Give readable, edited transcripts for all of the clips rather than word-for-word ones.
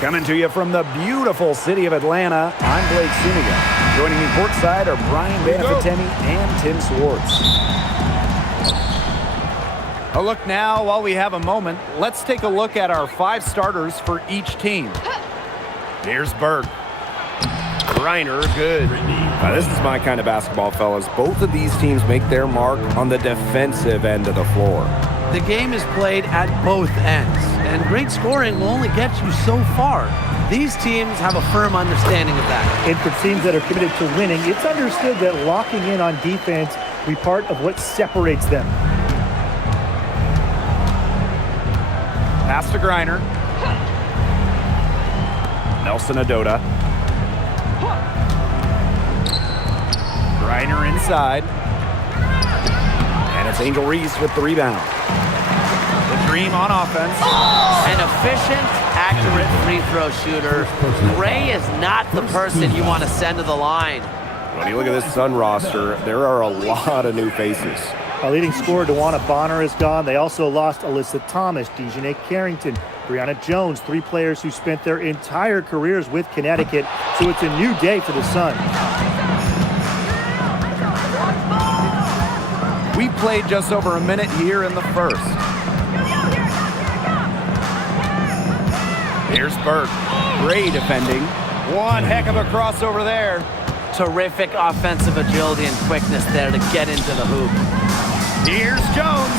Coming to you from the beautiful city of Atlanta, I'm Blake Suniga. Joining me courtside are Brian Banafitemi and Tim Swartz. A look now, while we have a moment, let's take a look at our 5 starters for each team. Here's Berg. Griner, good. Now, this is my kind of basketball, fellas. Both of these teams make their mark on the defensive end of the floor. The game is played at both ends, and great scoring will only get you so far. These teams have a firm understanding of that. And for teams that are committed to winning, it's understood that locking in on defense will be part of what separates them. Pass to Griner. Nelson Adota. Griner inside. And it's Angel Reese with the rebound. The dream on offense. An efficient, accurate free throw shooter. Ray is not the person you want to send to the line. When you look at this Sun roster, there are a lot of new faces. Our leading scorer, DeWanna Bonner, is gone. They also lost Alyssa Thomas, Dejanay Carrington, Brianna Jones, 3 players who spent their entire careers with Connecticut. So it's a new day for the Sun. We played just over a minute here in the first. Here's Berg. Gray defending. One heck of a crossover there. Terrific offensive agility and quickness there to get into the hoop. Here's Jones.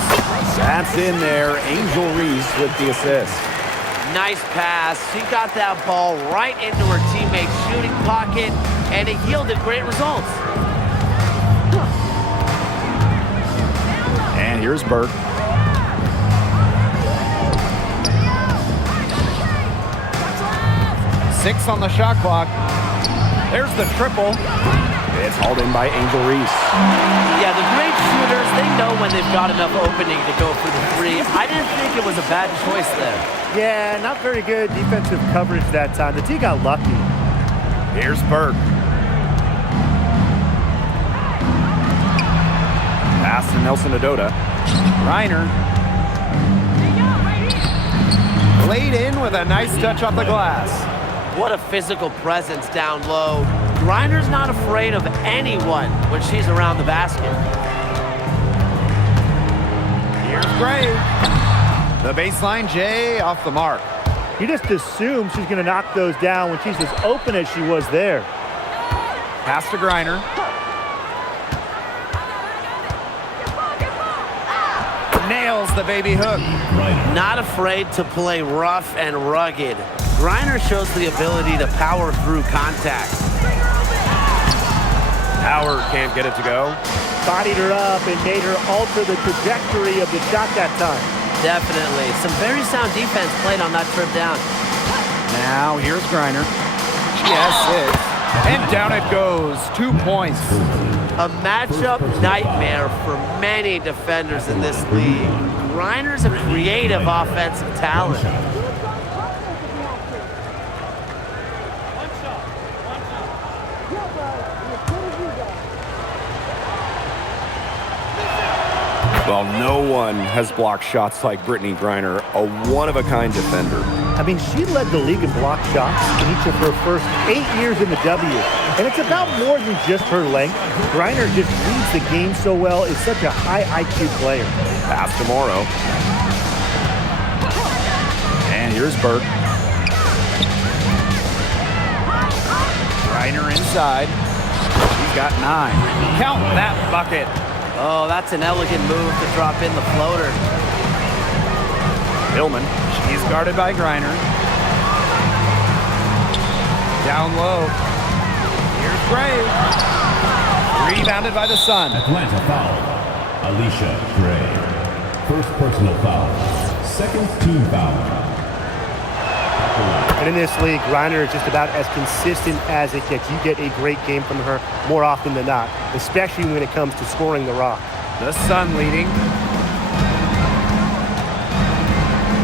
That's in there. Angel Reese with the assist. Nice pass. She got that ball right into her teammate's shooting pocket, and it yielded great results. And here's Berg. Six on the shot clock. There's the triple. It's hauled in by Angel Reese. Yeah, the great shooters, they know when they've got enough opening to go for the 3. I didn't think it was a bad choice there. Yeah, not very good defensive coverage that time. The team got lucky. Here's Berg. Pass to Nelson Adota. Reiner. Laid in with a nice touch off the glass. What a physical presence down low. Griner's not afraid of anyone when she's around the basket. Here's Gray. The baseline, Jay, off the mark. You just assume she's going to knock those down when she's as open as she was there. Pass to Griner. Nails the baby hook. Not afraid to play rough and rugged. Griner shows the ability to power through contact. Howard can't get it to go. Bodied her up and made her alter the trajectory of the shot that time. Definitely. Some very sound defense played on that trip down. Now here's Griner. She has 6. And down it goes. 2 points. A matchup nightmare for many defenders in this league. Griner's a creative offensive talent. Well, no one has blocked shots like Brittany Griner, a one-of-a-kind defender. I mean, she led the league in block shots in each of her first 8 years in the W. And it's about more than just her length. Griner just reads the game so well, is such a high IQ player. Pass to Morrow. And here's Berg. Griner inside. She's got 9. Count that bucket. Oh, that's an elegant move to drop in the floater. Hillman. She's guarded by Griner. Down low. Here's Gray. Rebounded by the Sun. Atlanta foul. Alicia Gray. First personal foul. Second team foul. And in this league, Griner is just about as consistent as it gets. You get a great game from her more often than not, especially when it comes to scoring the rock. The Sun leading.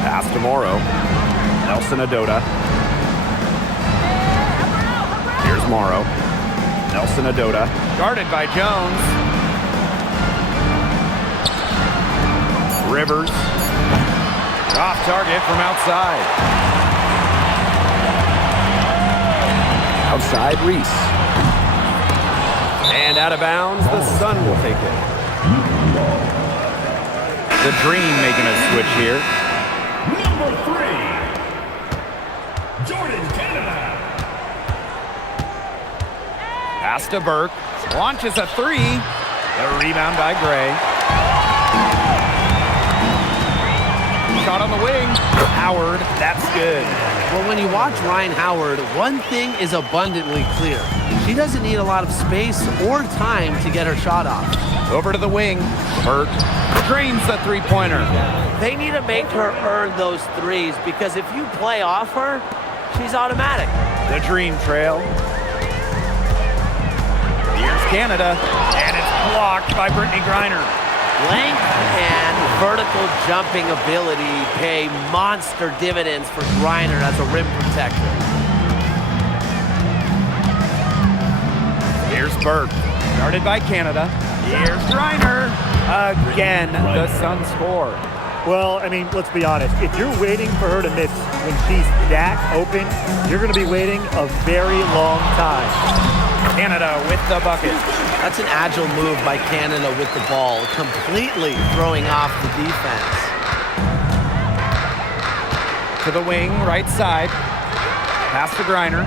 Pass to Morrow. Nelson Adota. Here's Morrow. Nelson Adota. Guarded by Jones. Rivers. Off target from outside. Outside Reese. And out of bounds, the Sun will take it. The Dream making a switch here. Number 3, Jordan, Canada. Pass to Burke. Launches a three. The rebound by Gray. Shot on the wing. Howard, that's good. Well, when you watch Ryan Howard, one thing is abundantly clear. She doesn't need a lot of space or time to get her shot off. Over to the wing. Burke drains the three-pointer. They need to make her earn those threes because if you play off her, she's automatic. The Dream trail. Here's Canada, and it's blocked by Brittany Griner. Length and vertical jumping ability pay monster dividends for Griner as a rim protector. Here's Burke, guarded by Canada. Here's Griner. Again, the Suns score. Well, I mean, let's be honest. If you're waiting for her to miss when she's that open, you're going to be waiting a very long time. Canada with the bucket. That's an agile move by Canada with the ball, completely throwing off the defense. To the wing, right side. Pass to Griner.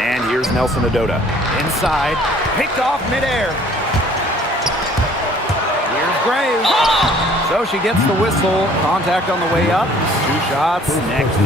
And here's Nelson Adota. Inside, picked off midair. Here's Gray. So she gets the whistle. Contact on the way up. 2 shots next.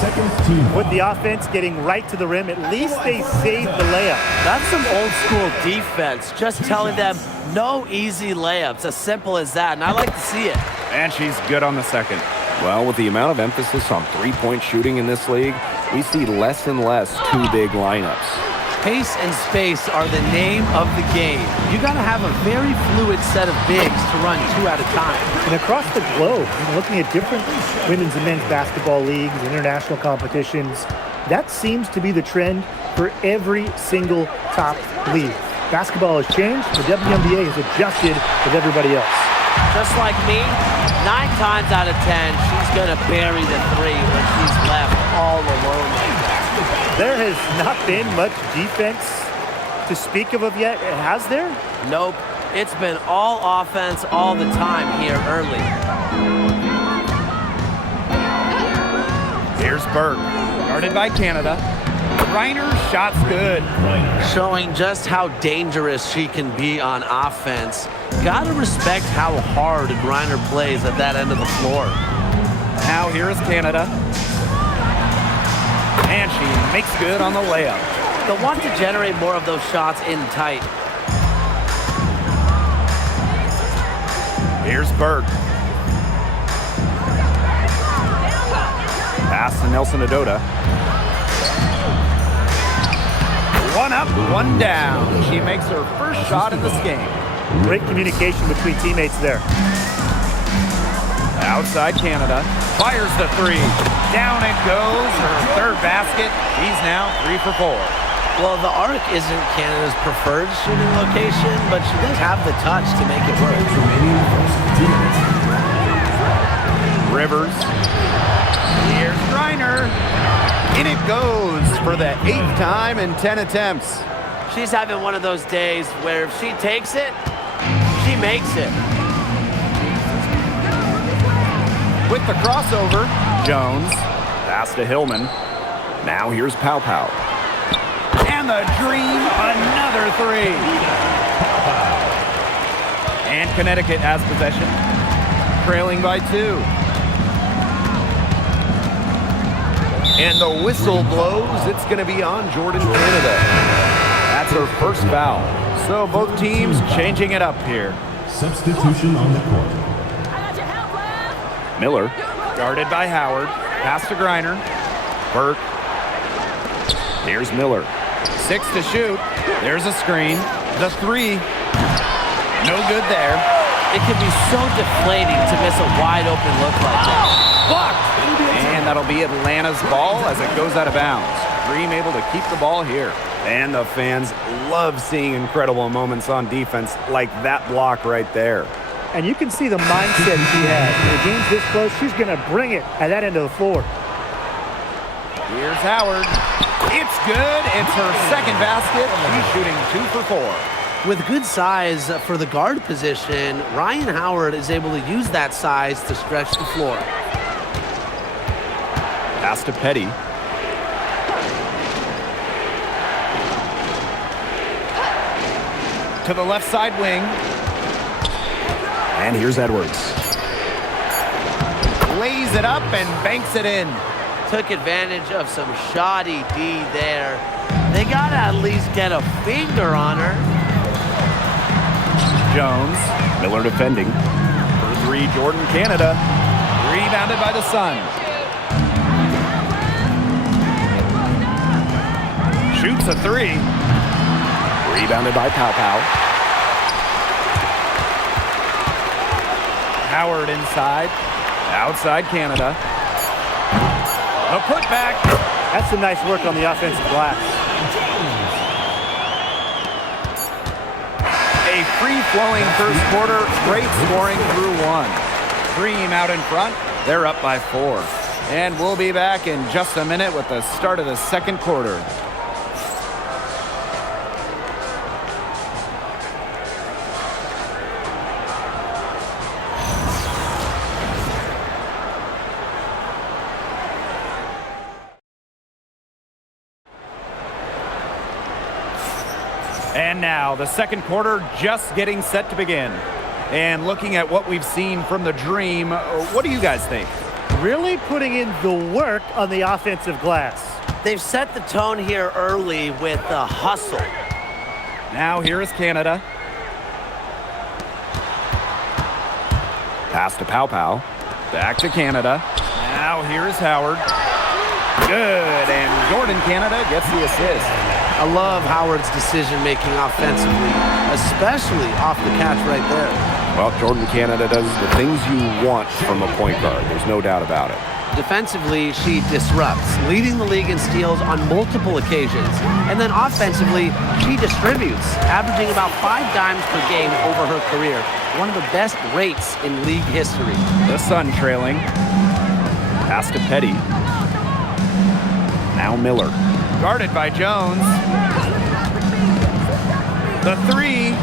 Second team. With the offense getting right to the rim, at least they saved the layup. That's some old school defense, just telling them no easy layups, as simple as that, and I like to see it. And she's good on the second. Well, with the amount of emphasis on three-point shooting in this league, we see less and less two-big lineups. Pace and space are the name of the game. You got to have a very fluid set of bigs to run 2 at a time. And across the globe, looking at different women's and men's basketball leagues, international competitions, that seems to be the trend for every single top league. Basketball has changed. The WNBA has adjusted with everybody else. Just like me, 9 times out of 10, she's going to bury the 3 when she's left all alone like that. There has not been much defense to speak of yet, has there? Nope. It's been all offense all the time here early. Here's Burke, guarded by Canada. Griner, shot's good. Showing just how dangerous she can be on offense. Gotta respect how hard Griner plays at that end of the floor. Now here is Canada. And she makes good on the layup. They'll want to generate more of those shots in tight. Here's Burke. Pass to Nelson Adota. 1 up, 1 down. She makes her first shot in this game. Great communication between teammates there. Outside Canada. Fires the 3. Down it goes. Her third basket. She's now 3 for 4. Well, the arc isn't Canada's preferred shooting location, but she does have the touch to make it work. Rivers. Here's Griner. In it goes for the 8th time in 10 attempts. She's having one of those days where if she takes it, she makes it. With the crossover, Jones. Pass to Hillman. Now here's Pow Pow. And the Dream, another 3. And Connecticut has possession. Trailing by 2. And the whistle blows. It's going to be on Jordan Canada. That's her first foul. So both teams changing it up here. Substitution on the court. Miller. Guarded by Howard. Pass to Griner. Burke. Here's Miller. 6 to shoot. There's a screen. The 3. No good there. It can be so deflating to miss a wide open look like that. Blocked. And that'll be Atlanta's ball as it goes out of bounds. Dream able to keep the ball here. And the fans love seeing incredible moments on defense like that block right there. And you can see the mindset she has. When the game's this close, she's going to bring it at that end of the floor. Here's Howard. It It's good. It's her second basket. She's shooting 2 for 4. With good size for the guard position, Ryan Howard is able to use that size to stretch the floor. Pass to Petty. To the left side wing. And here's Edwards. Lays it up and banks it in. Took advantage of some shoddy D there. They got to at least get a finger on her. Jones. Miller defending. For 3, Jordan Canada. Rebounded by the Sun. Shoots a 3. Rebounded by Pow Pow. Howard inside. Outside Canada. A putback. That's some nice work on the offensive glass. A free-flowing first quarter. Great scoring through 1. Dream out in front. They're up by 4. And we'll be back in just a minute with the start of the second quarter. And now the second quarter just getting set to begin. And looking at what we've seen from the Dream, what do you guys think? Really putting in the work on the offensive glass. They've set the tone here early with a hustle. Now here is Canada. Pass to Pow Pow. Back to Canada. Now here is Howard. Good, and Jordan Canada gets the assist. I love Howard's decision-making offensively, especially off the catch right there. Well, Jordan Canada does the things you want from a point guard. There's no doubt about it. Defensively, she disrupts, leading the league in steals on multiple occasions. And then offensively, she distributes, averaging about 5 dimes per game over her career. One of the best rates in league history. The Sun trailing. Pass to Petty. Now Miller. Guarded by Jones. The 3.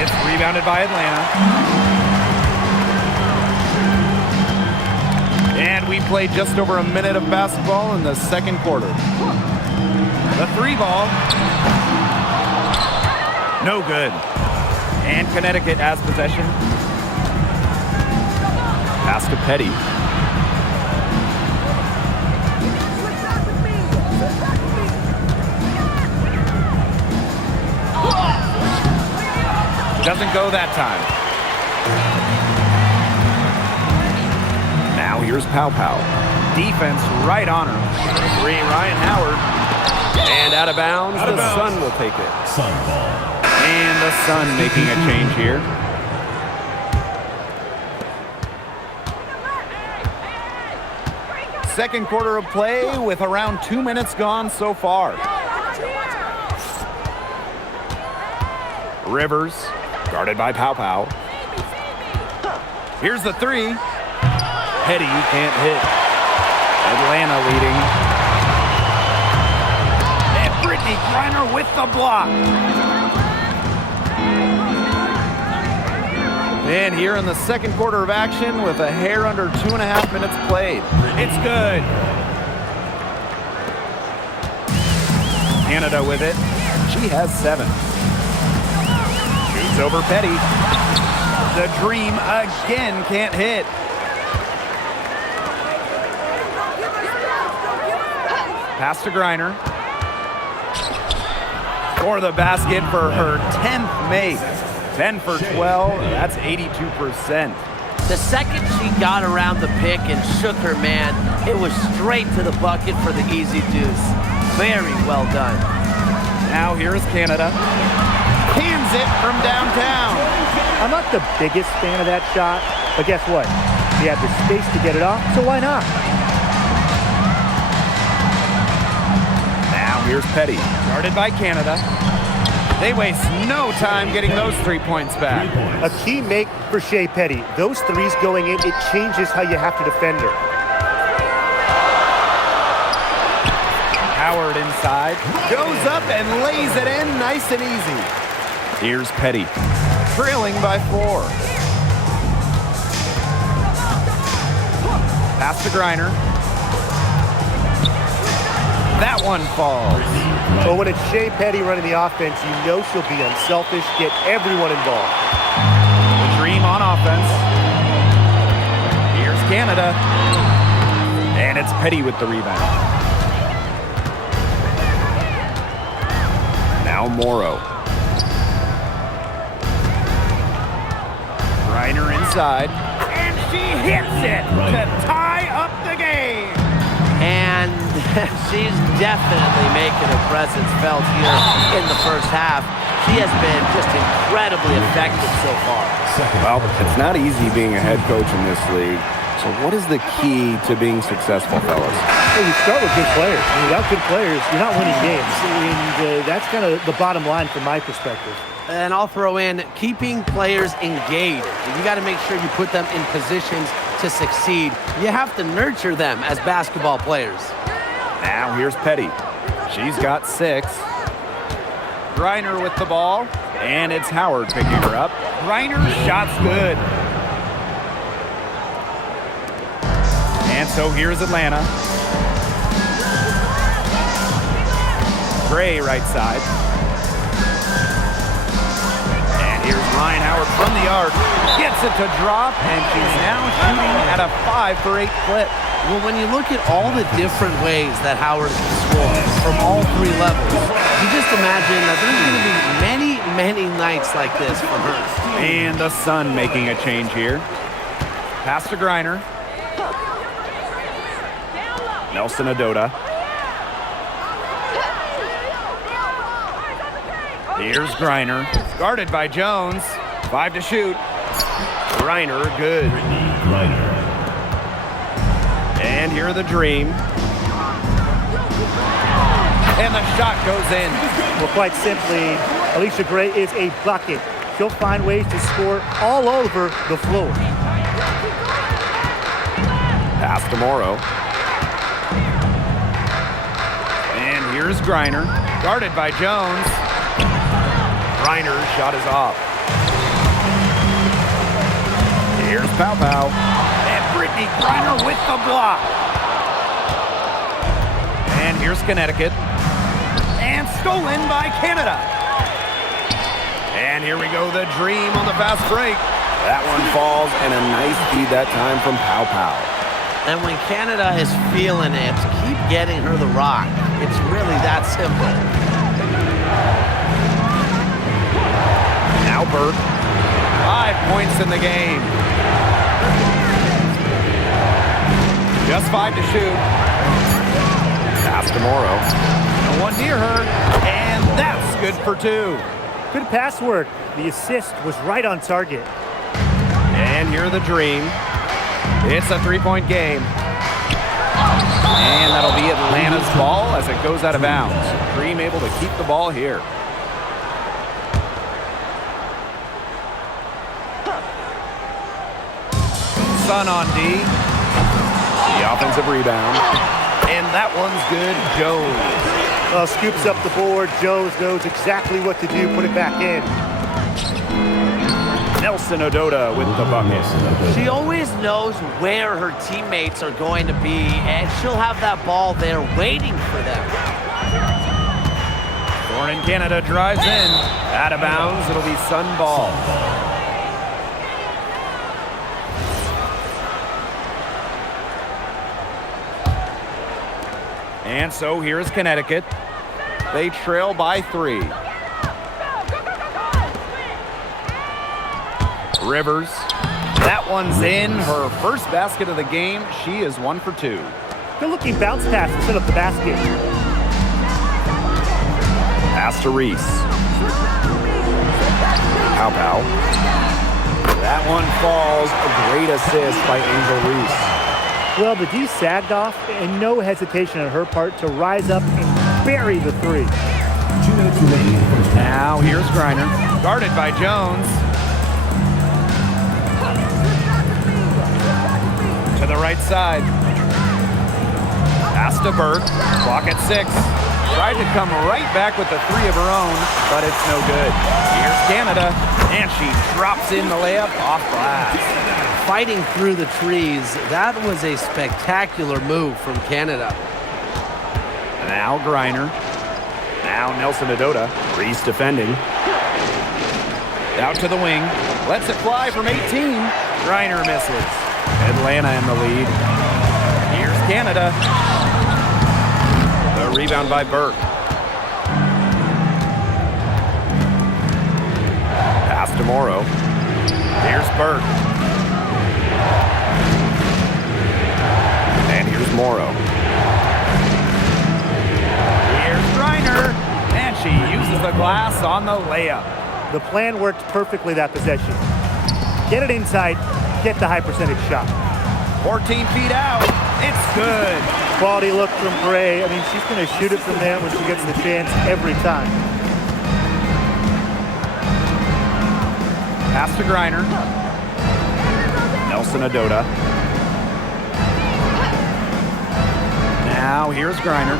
It's rebounded by Atlanta. And we played just over a minute of basketball in the second quarter. The 3 ball. No good. And Connecticut has possession. Pass to Petty. Doesn't go that time. Now here's Pow Pow. Defense right on her. 3, Ryan Howard. And out of bounds, the Sun will take it. Sun ball. And the Sun making a change here. Second quarter of play with around 2 minutes gone so far. Rivers. Guarded by Pow Pow. Here's the 3. Petty can't hit. Atlanta leading. And Brittany Griner with the block. And here in the second quarter of action with a hair under 2.5 minutes played. It's good. Canada with it. She has 7. Shoots over Petty. The Dream again can't hit. Pass to Griner. For the basket for her 10th make. 10 for 12. That's 82%. The second she got around the pick and shook her man, it was straight to the bucket for the easy deuce. Very well done. Now here's Canada. Cans it from downtown. I'm not the biggest fan of that shot, but guess what? He had the space to get it off, so why not? Now here's Petty. Guarded by Canada. They waste no time getting those 3 points back. A key make for Shea Petty. Those threes going in, it changes how you have to defend her. Howard Howard inside. Goes up and lays it in nice and easy. Here's Petty. Trailing by 4. Pass to Griner. That one falls. But when it's Shea Petty running the offense, you know she'll be unselfish, get everyone involved. The Dream on offense. Here's Canada. And it's Petty with the rebound. Now Morrow. Griner inside. And she hits it to tie up the game. And she's definitely making her presence felt here in the first half. She has been just incredibly effective so far. Well, it's not easy being a head coach in this league. So what is the key to being successful, fellas? Hey, you start with good players. I mean, without good players, you're not winning games. And that's kind of the bottom line from my perspective. And I'll throw in keeping players engaged. You got to make sure you put them in positions to succeed. You have to nurture them as basketball players. Now here's Petty. She's got 6. Griner with the ball. And it's Howard picking her up. Griner's shot's good. And so here's Atlanta. Gray right side. And here's Ryan Howard from the arc. Gets it to drop, and she's now shooting at a 5 for 8 clip. Well, when you look at all the different ways that Howard can score from all 3 levels, you just imagine that there's going to be many, many nights like this from her. And the Sun making a change here. Pass to Griner. Nelson Adota. Here's Griner. Guarded by Jones. 5 to shoot. Griner, good. Griner. And here are the Dream. And the shot goes in. Well, quite simply, Alicia Gray is a bucket. She'll find ways to score all over the floor. Pass to Morrow. And here's Griner. Guarded by Jones. Griner's shot is off. Here's Pow Pow. And Brittany Griner with the block. And here's Connecticut. And stolen by Canada. And here we go, the Dream on the fast break. That one falls, and a nice feed that time from Pow Pow. And when Canada is feeling it, keep getting her the rock. It's really that simple. Now Burke. 5 points in the game. Just 5 to shoot. Pass to Morrow. No one near her. And that's good for 2. Good pass work. The assist was right on target. And here are the Dream. It's a 3-point game. And that'll be Atlanta's ball as it goes out of bounds. Dream able to keep the ball here. Sun on D. The offensive rebound. And that one's good. Jones. Well, scoops up the board. Jones knows exactly what to do. Put it back in. Nelson Adota with the bucket. She always knows where her teammates are going to be, and she'll have that ball there waiting for them. Thorne in Canada drives in. Out of bounds. It'll be Sun ball. And so here's Connecticut. They trail by 3. Rivers. That one's in. Her first basket of the game. She is 1 for 2. Good looking bounce pass to set up the basket. Pass to Reese. Pow Pow. That one falls. A great assist by Angel Reese. Well, the D sagged off, and no hesitation on her part to rise up and bury the 3. 2 minutes remaining in the first half. Now here's Griner. Guarded by Jones. To the right side. Pass to Burke. Clock at 6. Tried to come right back with the three of her own, but it's no good. Here's Canada, and she drops in the layup off glass. Fighting through the trees, that was a spectacular move from Canada. Now Griner. Now Nelson Adota. Reese defending. Out to the wing. Lets it fly from 18. Griner misses. Atlanta in the lead. Here's Canada. The rebound by Burke. Pass to Morrow. Here's Burke. And here's Morrow. Here's Griner. And she uses the glass on the layup. The plan worked perfectly that possession. Get it inside, get the high percentage shot. 14 feet out. It's good. Quality look from Gray. I mean, she's going to shoot it from there when she gets the chance every time. Pass to Griner. Nelson Adota. Now here's Griner.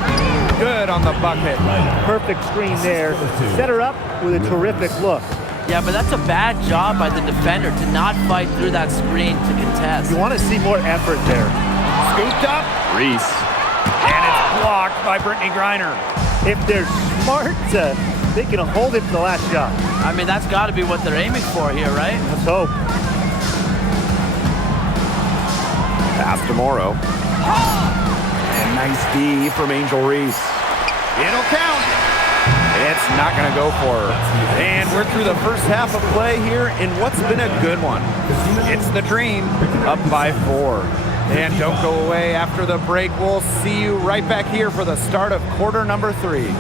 Good on the bucket. Perfect screen there. Set her up with a terrific look. Yeah, but that's a bad job by the defender to not fight through that screen to contest. You want to see more effort there. Scooped up. Reese. And it's blocked by Brittany Griner. If they're smart, they can hold it for the last shot. I mean, that's got to be what they're aiming for here, right? Let's hope. Pass to Morrow. And nice D from Angel Reese. It'll count. It's not going to go for her. And we're through the first half of play here in what's been a good one. It's the Dream up by 4. And don't go away after the break. We'll see you right back here for the start of quarter number 3.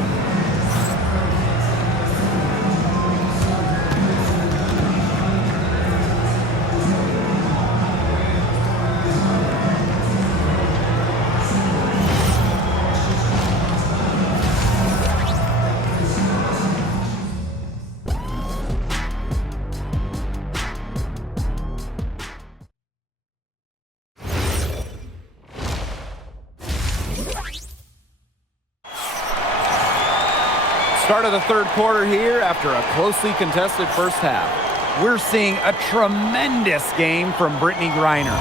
Start of the third quarter here after a closely contested first half. We're seeing a tremendous game from Brittany Griner.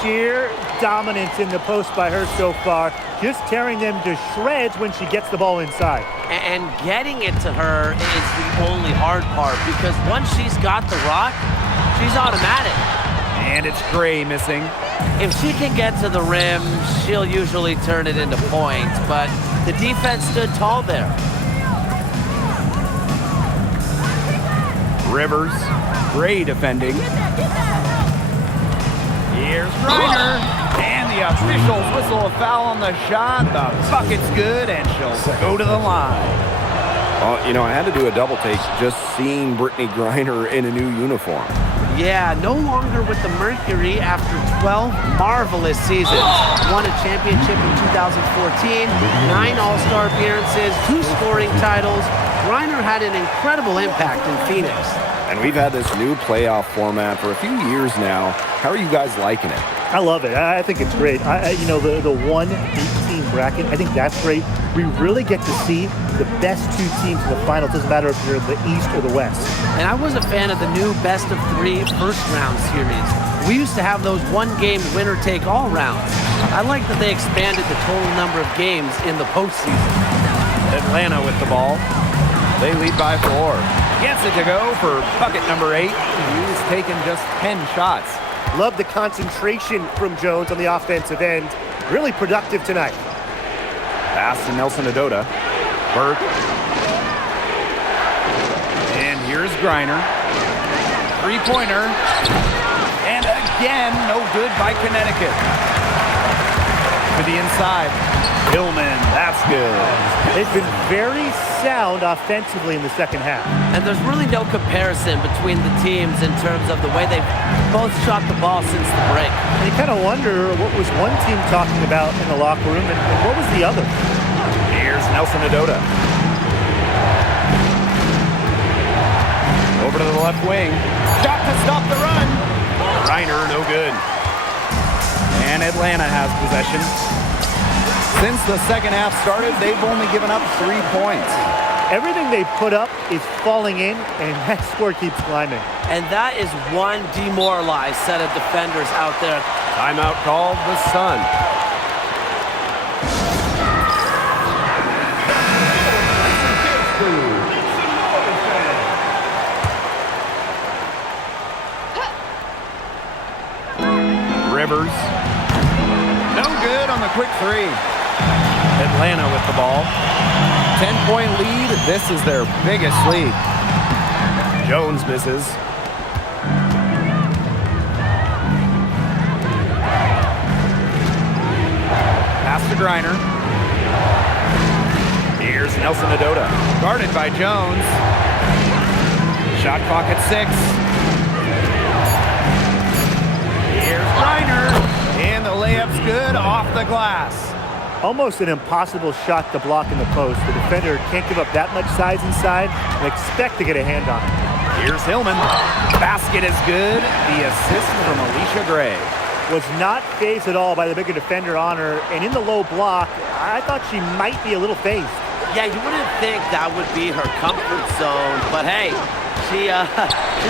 Sheer dominance in the post by her so far. Just tearing them to shreds when she gets the ball inside. And getting it to her is the only hard part because once she's got the rock, she's automatic. And it's Gray missing. If she can get to the rim, she'll usually turn it into points, but the defense stood tall there. Rivers, Gray defending. Here's Griner, and the officials whistle a foul on the shot. The bucket's good, and she'll go to the line. Well, you know, I had to do a double take just seeing Brittany Griner in a new uniform. Yeah, no longer with the Mercury after 12 marvelous seasons. Won a championship in 2014, 9 All-Star appearances, 2 scoring titles. Griner had an incredible impact in Phoenix. And we've had this new playoff format for a few years now. How are you guys liking it? I love it. I think it's great. You know, the 1-18 bracket, I think that's great. We really get to see the best 2 teams in the final. It doesn't matter if you're the East or the West. And I was a fan of the new best-of-3 first-round series. We used to have those one-game winner-take-all rounds. I like that they expanded the total number of games in the postseason. Atlanta with the ball. They lead by 4. Gets it to go for bucket number 8. He's taken just 10 shots. Love the concentration from Jones on the offensive end. Really productive tonight. Pass to Nelson Adota. Burke. And here's Griner. Three-pointer. And again, no good by Connecticut. To the inside. Hillman, that's good. They've been very sound offensively in the second half. And there's really no comparison between the teams in terms of the way they've both shot the ball since the break. And you kind of wonder what was one team talking about in the locker room and what was the other? Here's Nelson Adota. Over to the left wing. Shot to stop the run. Griner, no good. And Atlanta has possession. Since the second half started, they've only given up 3 points. Everything they put up is falling in, and that score keeps climbing. And that is one demoralized set of defenders out there. Timeout called, the Sun. Rivers. No good on the quick three. Atlanta with the ball. 10-point lead. This is their biggest lead. Jones misses. Pass to Griner. Here's Nelson Adota. Guarded by Jones. Shot clock at 6. Here's Griner. And the layup's good off the glass. Almost an impossible shot to block in the post. The defender can't give up that much size inside and expect to get a hand on it. Here's Hillman. Basket is good. The assist from Alicia Gray. Was not phased at all by the bigger defender on her. And in the low block, I thought she might be a little phased. Yeah, you wouldn't think that would be her comfort zone. But hey, she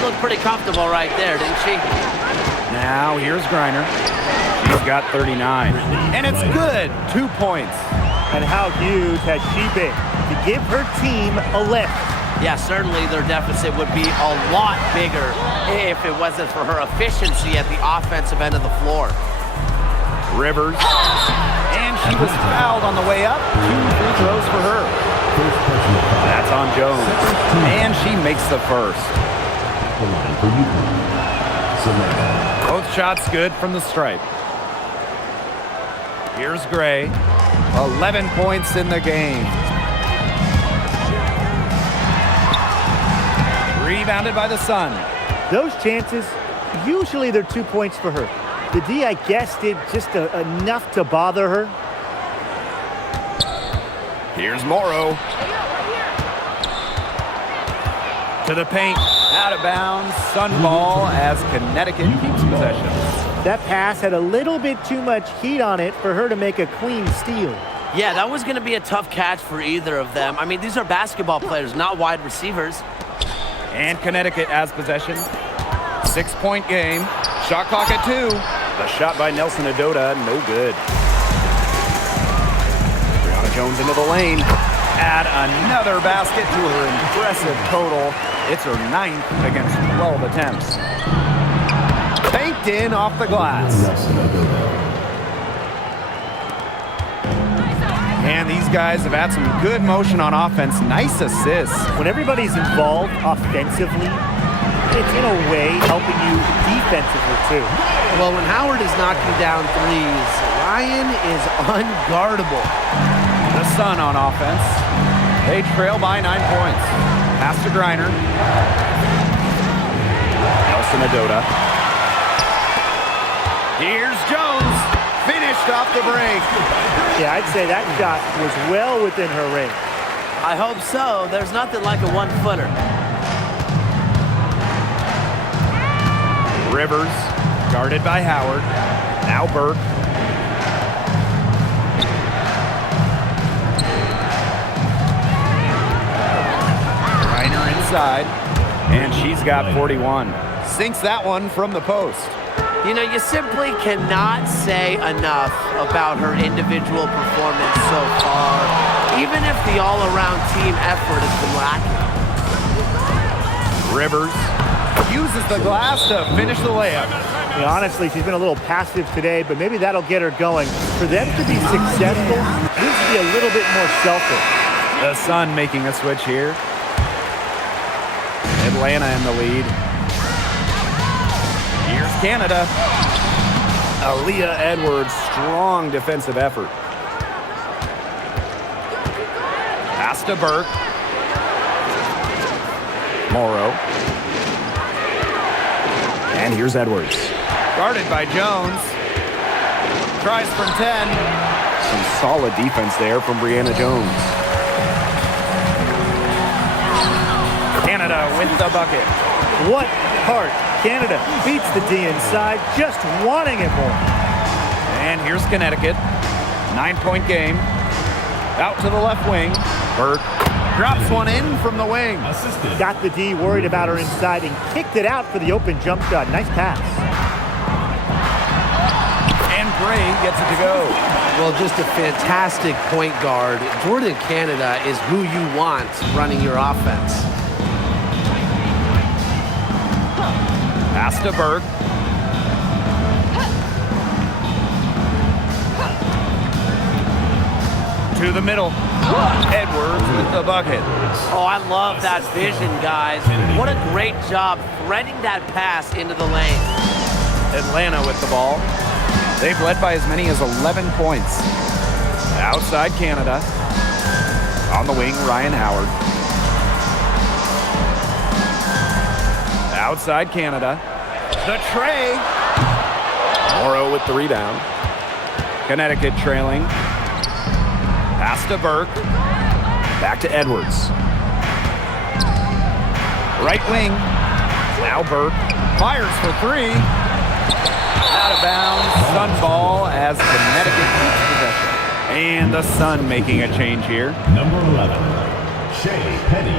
looked pretty comfortable right there, didn't she? Now here's Griner. She's got 39. And it's good. 2 points. And how huge has she been to give her team a lift? Yeah, certainly their deficit would be a lot bigger if it wasn't for her efficiency at the offensive end of the floor. Rivers. And she was fouled on the way up. 2 free throws for her. That's on Jones. And she makes the first. Both shots good from the stripe. Here's Gray. 11 points in the game. Rebounded by the Sun. Those chances, usually they're 2 points for her. The D, I guess, did just enough to bother her. Here's Morrow. To the paint. Out of bounds. Sun ball as Connecticut keeps possession. That pass had a little bit too much heat on it for her to make a clean steal. Yeah, that was going to be a tough catch for either of them. I mean, these are basketball players, not wide receivers. And Connecticut has possession. 6-point game. Shot clock at 2. The shot by Nelson Adota, no good. Brianna Jones into the lane. Add another basket to her impressive total. It's her 9th against 12 attempts. Banked in off the glass. And these guys have had some good motion on offense. Nice assists. When everybody's involved offensively, it's in a way helping you defensively too. Well, when Howard is knocking down threes, Ryan is unguardable. The Sun on offense. They trail by 9 points. Pass to Griner. Nelson Adota. Here's Jones. Finished off the break. Yeah, I'd say that shot was well within her range. I hope so. There's nothing like a one-footer. Rivers, guarded by Howard. Now Burke. Reiner inside, and she's got 41. Sinks that one from the post. You know, you simply cannot say enough about her individual performance so far, even if the all-around team effort has been lacking. Rivers uses the glass to finish the layup. Yeah, honestly, she's been a little passive today, but maybe that'll get her going. For them to be successful, needs to be a little bit more selfish. The Sun making a switch here. Atlanta in the lead. Here's Canada. Aaliyah Edwards, strong defensive effort. Pass to Burke. Morrow. And here's Edwards. Guarded by Jones. Tries from 10. Some solid defense there from Brianna Jones. Canada with the bucket. What heart. Canada beats the D inside, just wanting it more. And here's Connecticut. 9-point game. Out to the left wing. Burke drops one in from the wing. Assisted. Got the D worried about her inside and kicked it out for the open jump shot. Nice pass. And Gray gets it to go. Well, just a fantastic point guard. Jordan Canada is who you want running your offense. Pass to Burke. To the middle. Edwards with the bucket. Oh, I love that vision, guys. What a great job threading that pass into the lane. Atlanta with the ball. They've led by as many as 11 points. Outside Canada. On the wing, Ryan Howard. Outside Canada. The tray. Morrow with the rebound. Connecticut trailing. Pass to Burke. Back to Edwards. Right wing. Now Burke. Fires for three. Out of bounds. Sun ball as Connecticut keeps possession. And the Sun making a change here. Number 11, Shea Petty.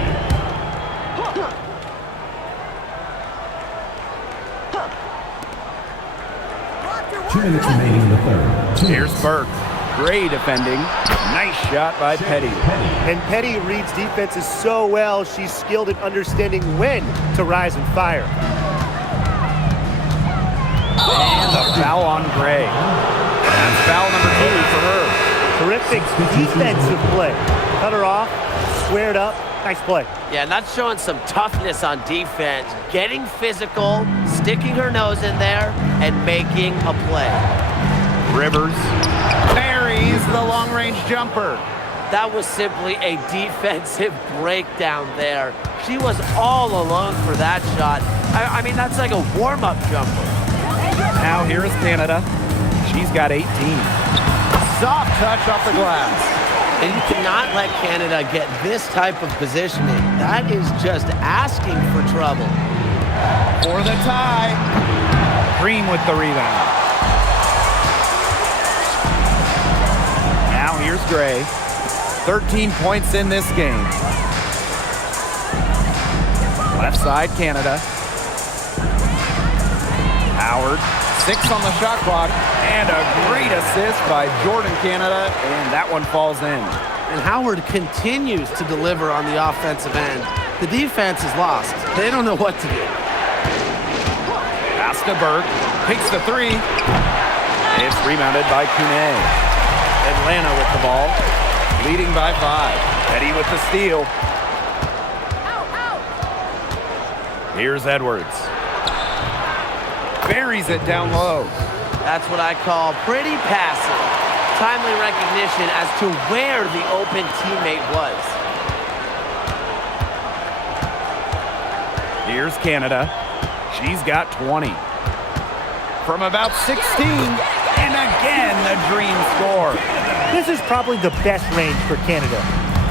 Two minutes remaining in the third. Here's Burke. Gray defending. Nice shot by Petty. And Petty reads defenses so well, she's skilled at understanding when to rise and fire. And the foul on Gray. That's foul number 2 for her. Terrific defensive play. Cut her off, squared up. Nice play. Yeah, and that's showing some toughness on defense. Getting physical, sticking her nose in there, and making a play. Rivers buries the long-range jumper. That was simply a defensive breakdown there. She was all alone for that shot. I mean, that's like a warm-up jumper. Now here is Canada. She's got 18. Soft touch off the glass. And you cannot let Canada get this type of positioning. That is just asking for trouble. For the tie. Green with the rebound. Now here's Gray. 13 points in this game. Left side, Canada. Howard. 6 on the shot clock, and a great assist by Jordan Canada, and that one falls in. And Howard continues to deliver on the offensive end. The defense is lost. They don't know what to do. Pass to Burke, takes the three. It's rebounded by Kune. Atlanta with the ball, leading by 5. Petty with the steal. Here's Edwards. Buries it down low. That's what I call pretty passive. Timely recognition as to where the open teammate was. Here's Canada. She's got 20. From about 16, and again the dream score. This is probably the best range for Canada.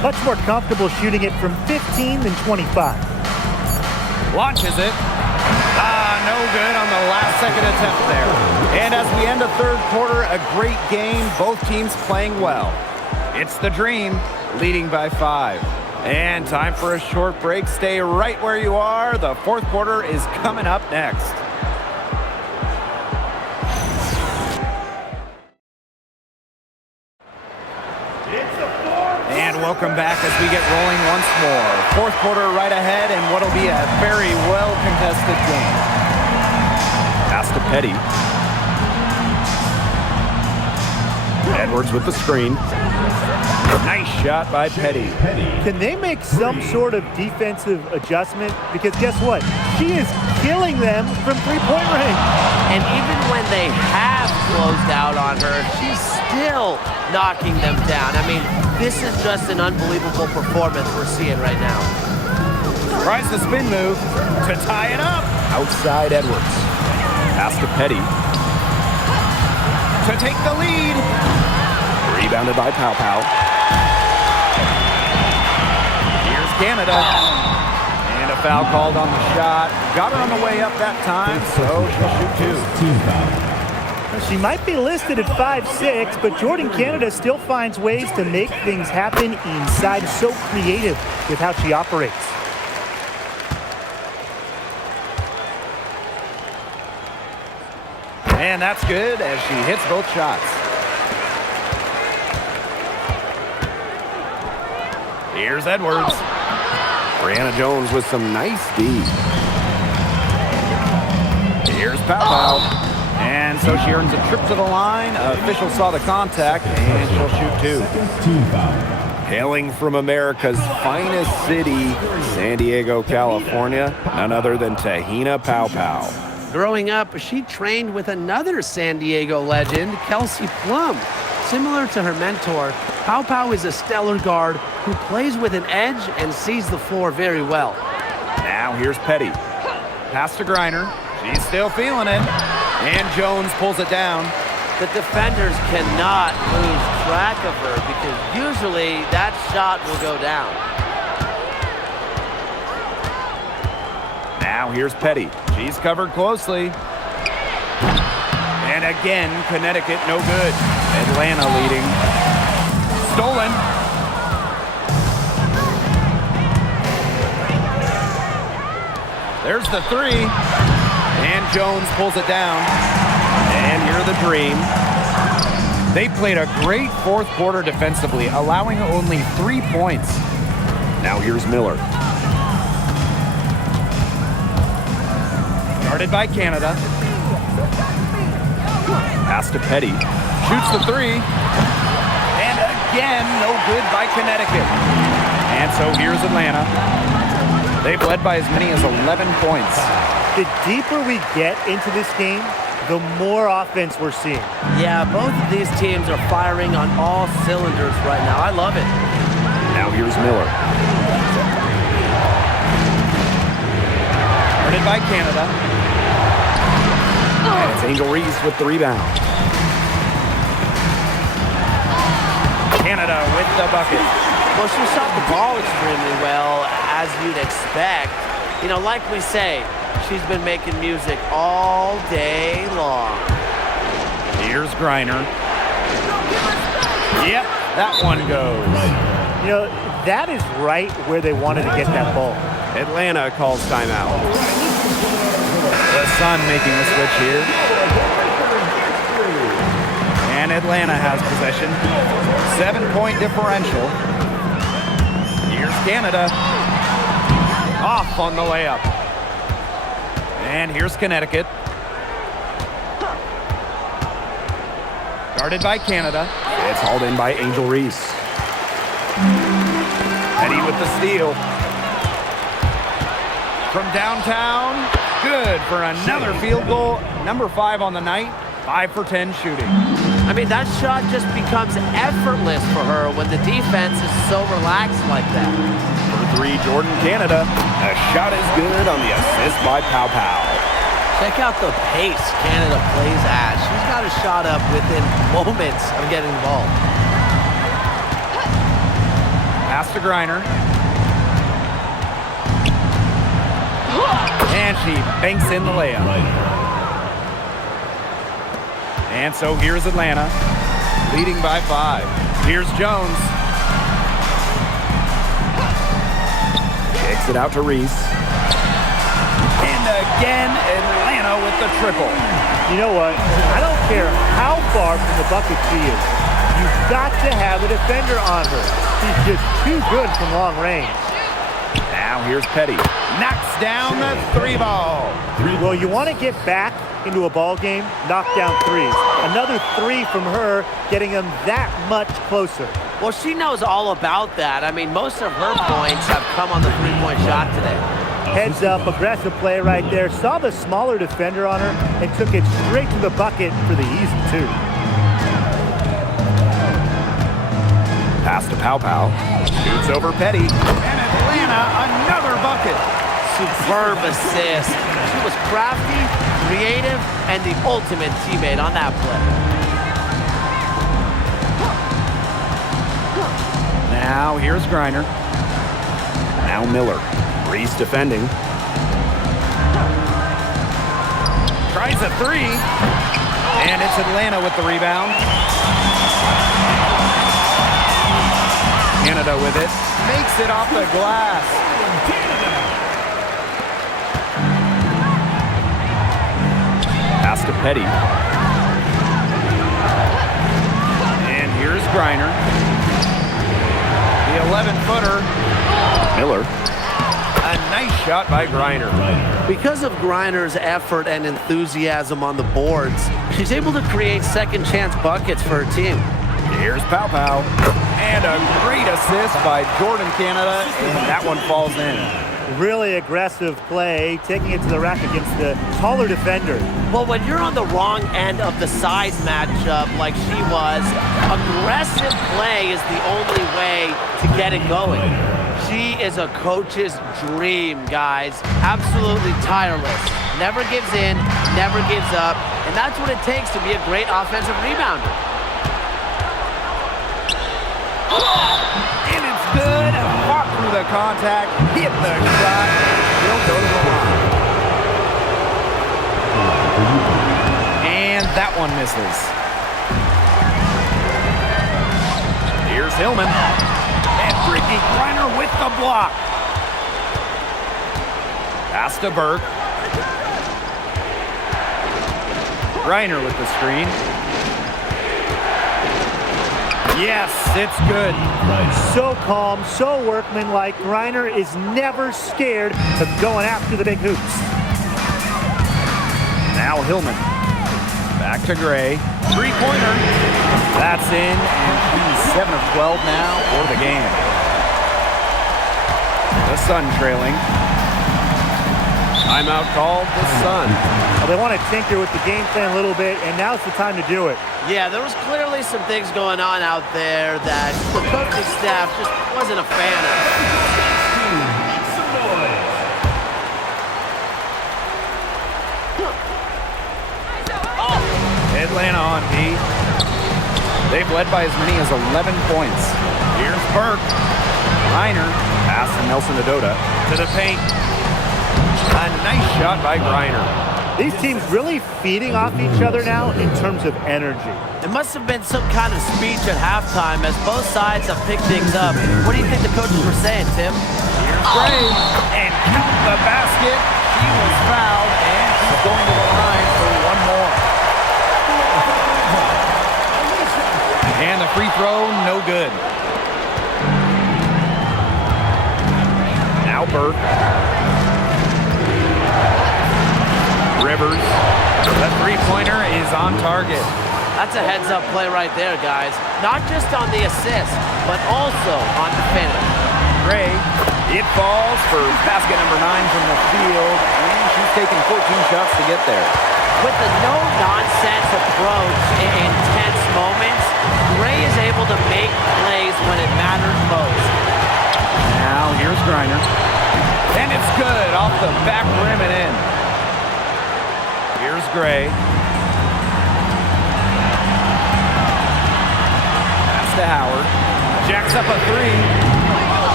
Much more comfortable shooting it from 15 than 25. Launches it. No good on the last second attempt there. And as we end the third quarter, a great game. Both teams playing well. It's the Dream leading by 5. And time for a short break. Stay right where you are. The fourth quarter is coming up next. And welcome back as we get rolling once more. Fourth quarter right ahead, and what'll be a very well-contested game. Pass to Petty. Edwards with the screen. Nice shot by Petty. Can they make some sort of defensive adjustment? Because guess what? She is killing them from three-point range. And even when they have closed out on her, she's still knocking them down. I mean, this is just an unbelievable performance we're seeing right now. Tries the spin move to tie it up. Outside Edwards. Pass to Petty. To take the lead. Rebounded by Pow Pow. Here's Canada. And a foul called on the shot. Got her on the way up that time, so she'll shoot 2. Team foul. She might be listed at 5'6", but Jordan Canada still finds ways to make things happen inside. So creative with how she operates. And that's good as she hits both shots. Here's Edwards. Brianna Jones with some nice D. Here's Powell. And so she earns a trip to the line. Official saw the contact, and she'll shoot two. Team foul. Hailing from America's finest city, San Diego, California, none other than Tahina Powell. Growing up, she trained with another San Diego legend, Kelsey Plum. Similar to her mentor, Powell is a stellar guard who plays with an edge and sees the floor very well. Now here's Petty. Pass to Griner. She's still feeling it. And Jones pulls it down. The defenders cannot lose track of her because usually that shot will go down. Now here's Petty. She's covered closely. And again, Connecticut no good. Atlanta leading. Stolen. There's the three. And Jones pulls it down. And here the Dream. They played a great fourth quarter defensively, allowing only 3 points. Now here's Miller. Guarded by Canada. Pass to Petty. Shoots the three. And again, no good by Connecticut. And so here's Atlanta. They've led by as many as 11 points. The deeper we get into this game, the more offense we're seeing. Yeah, both of these teams are firing on all cylinders right now. I love it. Now here's Miller. Guarded by Canada. And it's Angel Reese with the rebound. Canada with the bucket. Well, she shot the ball extremely well, as you'd expect. You know, like we say, she's been making music all day long. Here's Griner. Yep, that one goes. You know, that is right where they wanted to get that ball. Atlanta calls timeout. The Sun making the switch here. And Atlanta has possession. 7-point differential. Here's Canada. Off on the layup. And here's Connecticut. Guarded by Canada. It's hauled in by Angel Reese. Petty with the steal. From downtown. Good for another field goal. Number 5 on the night. 5 for 10 shooting. I mean, that shot just becomes effortless for her when the defense is so relaxed like that. For 3, Jordan Canada. A shot is good on the assist by Powell. Check out the pace Canada plays at. She's got a shot up within moments of getting the ball. Pass to Griner. And she banks in the layup. And so here's Atlanta, leading by 5. Here's Jones. Kicks it out to Reese. And again, Atlanta with the triple. You know what? I don't care how far from the bucket she is. You've got to have a defender on her. She's just too good from long range. Now here's Petty. Knocks down the 3-ball. Well, you want to get back into a ball game, knock down threes. Another 3 from her, getting them that much closer. Well, she knows all about that. I mean, most of her points have come on the three-point shot today. Heads up, aggressive play right there. Saw the smaller defender on her and took it straight to the bucket for the easy 2. Pass to Powell. Shoots over Petty. And Atlanta, another bucket. Superb assist. She was crafty, creative, and the ultimate teammate on that play. Now here's Griner. Now Miller. Reese defending. Tries a 3. And it's Atlanta with the rebound. Canada with it. Makes it off the glass. Pass to Petty. And here's Griner. The 11-footer. Miller. A nice shot by Griner. Because of Griner's effort and enthusiasm on the boards, she's able to create second chance buckets for her team. Here's Pow Pow. And a great assist by Jordan Canada, and that one falls in. Really aggressive play, taking it to the rack against the taller defender. Well, when you're on the wrong end of the size matchup like she was, aggressive play is the only way to get it going. She is a coach's dream, guys. Absolutely tireless. Never gives in, never gives up, and that's what it takes to be a great offensive rebounder. And it's good. Fought through the contact, hit the shot. He'll go to the line. And that one misses. Here's Hillman. And Brittany Griner with the block. Pass to Burke. Griner with the screen. Yes, it's good. So calm, so workmanlike. Griner is never scared of going after the big hoops. Now Hillman. Back to Gray. Three-pointer. That's in, and she's 7 of 12 now for the game. The Sun trailing. Timeout called, the Sun. Well, they want to tinker with the game plan a little bit, and now's the time to do it. Yeah, there was clearly some things going on out there that the coaching staff just wasn't a fan of. Atlanta on D. They've led by as many as 11 points. Here's Burke. Griner. Pass to Nelson Adota. To the paint. A nice shot by Griner. These teams really feeding off each other now in terms of energy. It must have been some kind of speech at halftime as both sides have picked things up. What do you think the coaches were saying, Tim? Here's Gray. And count the basket. She was fouled, and she's going to the line for one more. And the free throw, no good. Now Burke. Rivers. The three-pointer is on target. That's a heads-up play right there, guys. Not just on the assist, but also on the finish. Gray. It falls for basket number 9 from the field, and she's taken 14 shots to get there. With a no-nonsense approach in intense moments, Gray is able to make plays when it matters most. Now here's Griner. And it's good off the back rim and in. Here's Gray. Pass to Howard. Jacks up a three.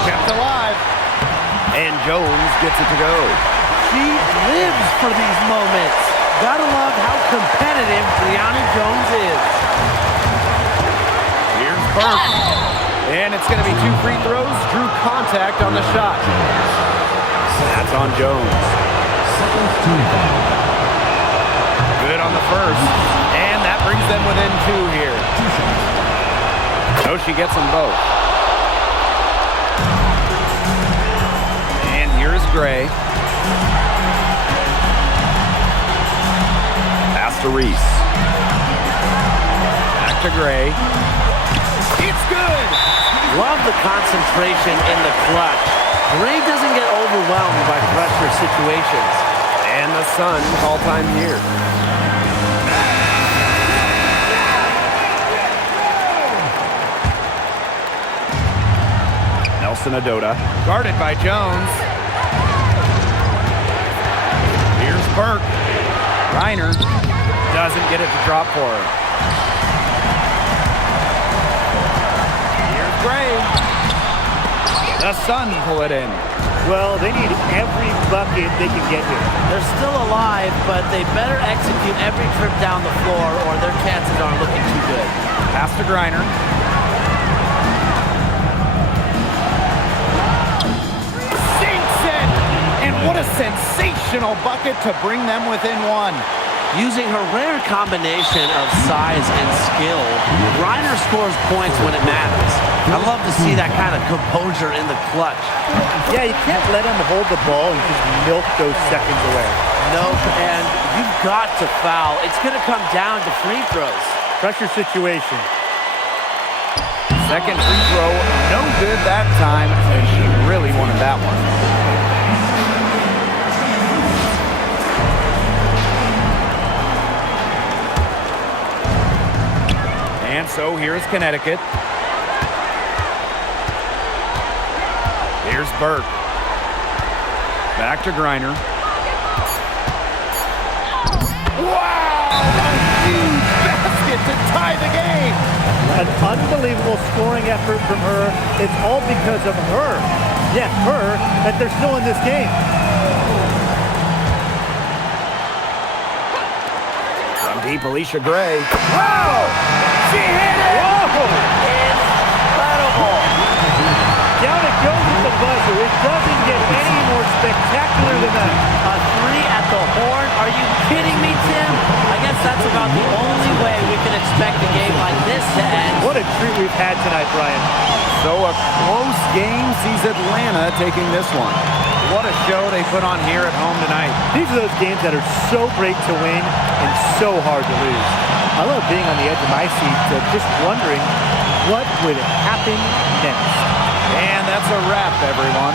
Kept alive. And Jones gets it to go. She lives for these moments. Gotta love how competitive Brianna Jones is. Here's Burke. And it's going to be 2 free throws. Drew contact on the shot. That's on Jones. Good on the first. And that brings them within 2 here. So she gets them both. And here's Gray. Pass to Reese. Back to Gray. It's good! Love the concentration in the clutch. Gray doesn't get overwhelmed by pressure situations. And the Suns all-time year. Nelson Adota, guarded by Jones. Here's Burke. Griner doesn't get it to drop for her. Here's Gray. The Suns pull it in. Well, they need every bucket they can get here. They're still alive, but they better execute every trip down the floor or their chances aren't looking too good. Pass to Griner. Sinks it! And what a sensational bucket to bring them within one. Using her rare combination of size and skill, Griner scores points when it matters. I love to see that kind of composure in the clutch. Yeah, you can't let them hold the ball and just milk those seconds away. Nope, and you've got to foul. It's going to come down to free throws. Pressure situation. Second free throw, no good that time, and she really wanted that one. And so here's Connecticut. Here's Burke. Back to Griner. Wow! A huge basket to tie the game. An unbelievable scoring effort from her. It's all because of her. Yes, her, that they're still in this game. From deep, Alicia Gray. Wow! She hit it! Whoa! Incredible! Down it goes with the buzzer. It doesn't get any more spectacular than that. A three at the horn? Are you kidding me, Tim? I guess that's about the only way we can expect a game like this to end. What a treat we've had tonight, Brian. So a close game sees Atlanta taking this one. What a show they put on here at home tonight. These are those games that are so great to win and so hard to lose. I love being on the edge of my seat, just wondering what would happen next. And that's a wrap, everyone.